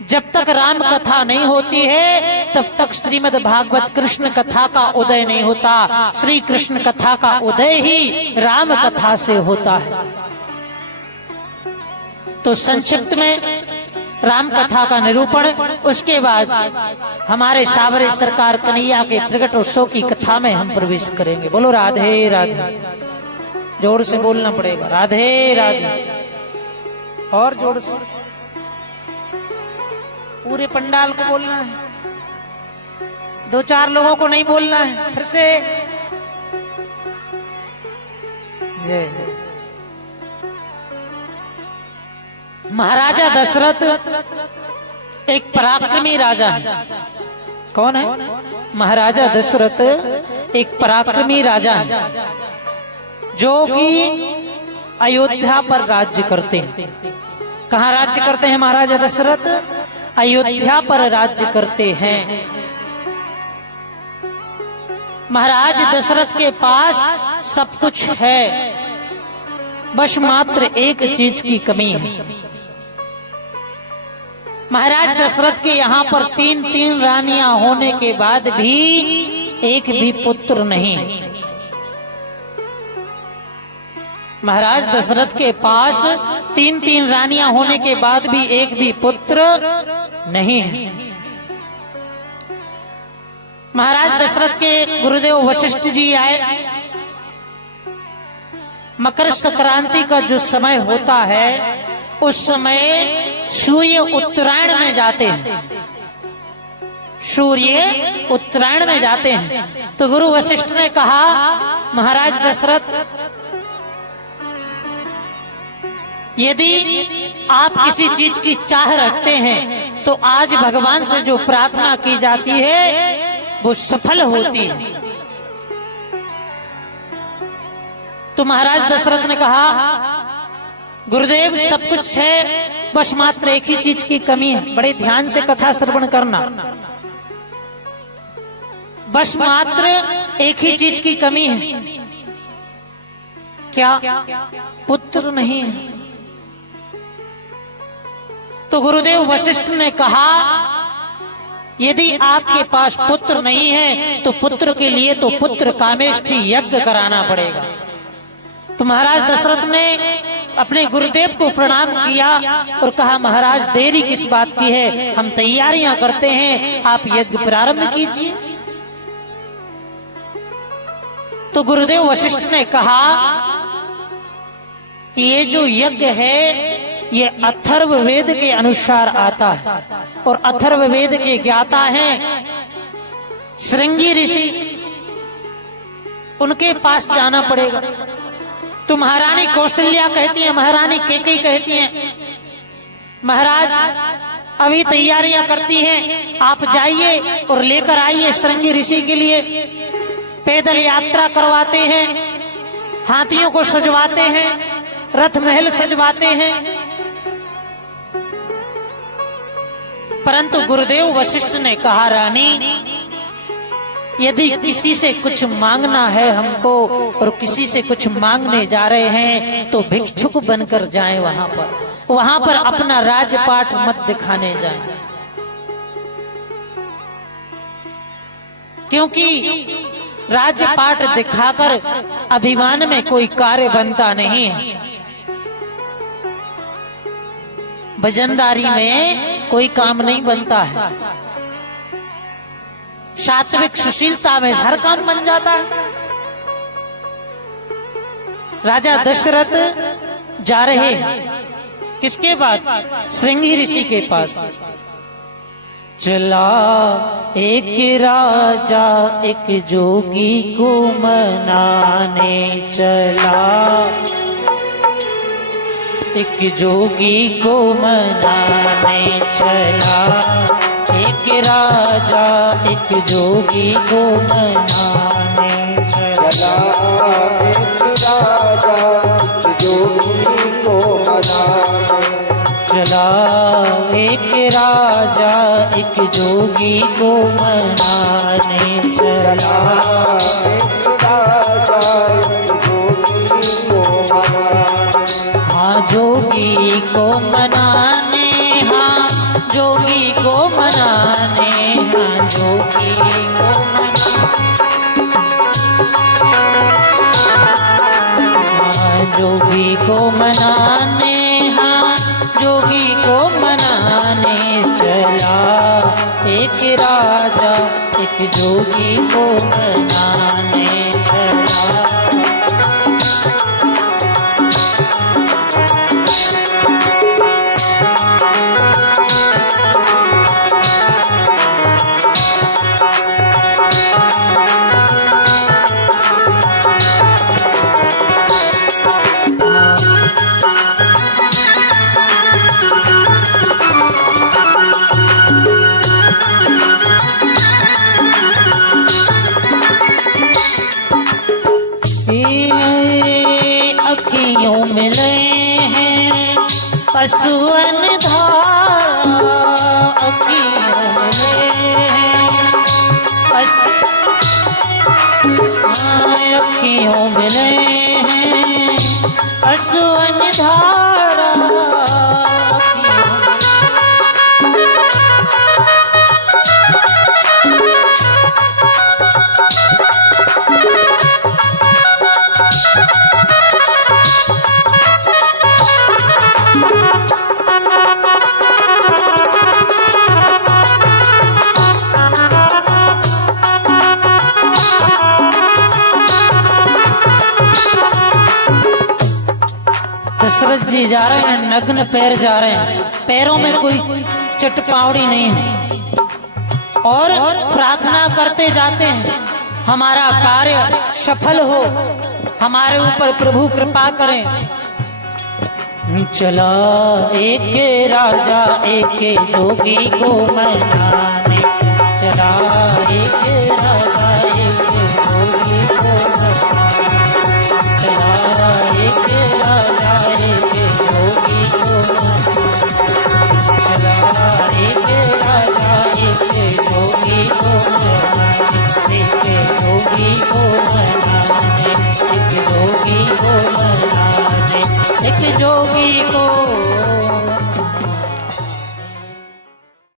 जब तक राम कथा नहीं होती है तब तक श्रीमद् भागवत कृष्ण कथा का उदय नहीं होता। श्री कृष्ण कथा का उदय ही राम कथा से होता है। तो संक्षिप्त में राम कथा का निरूपण, उसके बाद हमारे सावरे सरकार कन्हैया के प्रकट उत्सव की कथा में हम प्रवेश करेंगे। बोलो राधे राधे। जोर से बोलना पड़ेगा, राधे राधे। और जोर से पूरे पंडाल को बोलना है, 2-4 लोगों को नहीं बोलना है। फिर से जय। महाराजा दशरथ एक पराक्रमी राजा है। कौन है? महाराजा दशरथ एक पराक्रमी राजा है जो कि अयोध्या पर राज्य करते हैं। कहाँ राज्य करते हैं महाराजा दशरथ? अयोध्या पर राज्य करते हैं। महाराज दशरथ के पास सब कुछ है, बस मात्र एक चीज की कमी है। महाराज दशरथ के यहाँ पर 3 रानियां होने के बाद भी एक भी पुत्र नहीं है। महाराज दशरथ के पास 3 रानियां होने के बाद भी एक भी पुत्र नहीं है। महाराज दशरथ के गुरुदेव वशिष्ठ जी आए। मकर संक्रांति का जो समय होता है उस समय सूर्य उत्तरायण में जाते हैं। सूर्य उत्तरायण में जाते हैं। तो गुरु वशिष्ठ ने कहा, महाराज दशरथ, यदि आप किसी चीज की चाह रखते हैं तो आज भगवान से जो प्रार्थना की जाती है वो सफल होती है। तो महाराज दशरथ ने कहा, गुरुदेव सब कुछ है, बस मात्र एक ही चीज की कमी है। बड़े ध्यान से कथा श्रवण करना। बस मात्र एक ही चीज की कमी है। क्या? पुत्र नहीं है। तो गुरुदेव वशिष्ठ ने कहा, यदि आपके पास पुत्र नहीं है तो पुत्र के लिए तो पुत्र कामेष्ठी यज्ञ कराना पड़ेगा। तो महाराज दशरथ ने अपने गुरुदेव को प्रणाम किया और कहा, महाराज देरी किस बात की है, हम तैयारियां करते हैं, आप यज्ञ प्रारंभ कीजिए। तो गुरुदेव वशिष्ठ ने कहा कि ये जो यज्ञ है ये अथर्व वेद के अनुसार आता है और अथर्व वेद के ज्ञाता हैं श्रृंगी ऋषि, उनके पास जाना पड़ेगा। तो महारानी कौशल्या कहती है, महारानी कैकेयी कहती हैं, महाराज अभी तैयारियां करती हैं, आप जाइए और लेकर आइए श्रृंगी ऋषि के लिए। पैदल यात्रा करवाते हैं, हाथियों को सजवाते हैं, रथ महल सजवाते हैं। परंतु गुरुदेव वशिष्ठ ने कहा, रानी यदि किसी से कुछ मांगना है हमको और किसी से कुछ मांगने जा रहे हैं तो भिक्षुक बनकर जाएं, वहां पर अपना राजपाट मत दिखाने जाएं, क्योंकि राजपाट दिखाकर अभिमान में कोई कार्य बनता नहीं है। भजनदारी में कोई काम नहीं बनता है। सात्विक सुशीलता में हर काम बन जाता है। राजा दशरथ जा रहे हैं किसके पास? श्रृंगी ऋषि के पास। चला एक राजा एक जोगी को मनाने चला, एक जोगी को मनाने चला, एक राजा एक जोगी को मनाने चला, एक राजा एक जोगी को मनाने चला, एक राजा एक जोगी को मनाने चला, एक राजा एक जोगी को मनाने, हाँ जोगी को मनाने, हाँ जोगी को मनाने, हाँ जोगी को जोगी को मनाने, हाँ जोगी को मनाने चला एक राजा, एक जोगी को मनाने चला। अखियों मिले हैं पशुअन धारा, अखियों मिले हैं अखियों मिले हैं पशुअन धारा। दशरथ जी जा रहे हैं, नग्न पैर जा रहे हैं, पैरों में कोई चटपावड़ी नहीं है और प्रार्थना करते जाते हैं हमारा कार्य सफल हो, हमारे ऊपर प्रभु कृपा करें। चला एक राजा एक जोगी को मनाने, चला एक राजा एक जोगी को मनाने, चला एक राजा एक जोगी को मनाने, चला एक राजा एक जोगी को मनाने, एक जोगी को मनाने, एक जोगी को मनाने, एक जोगी को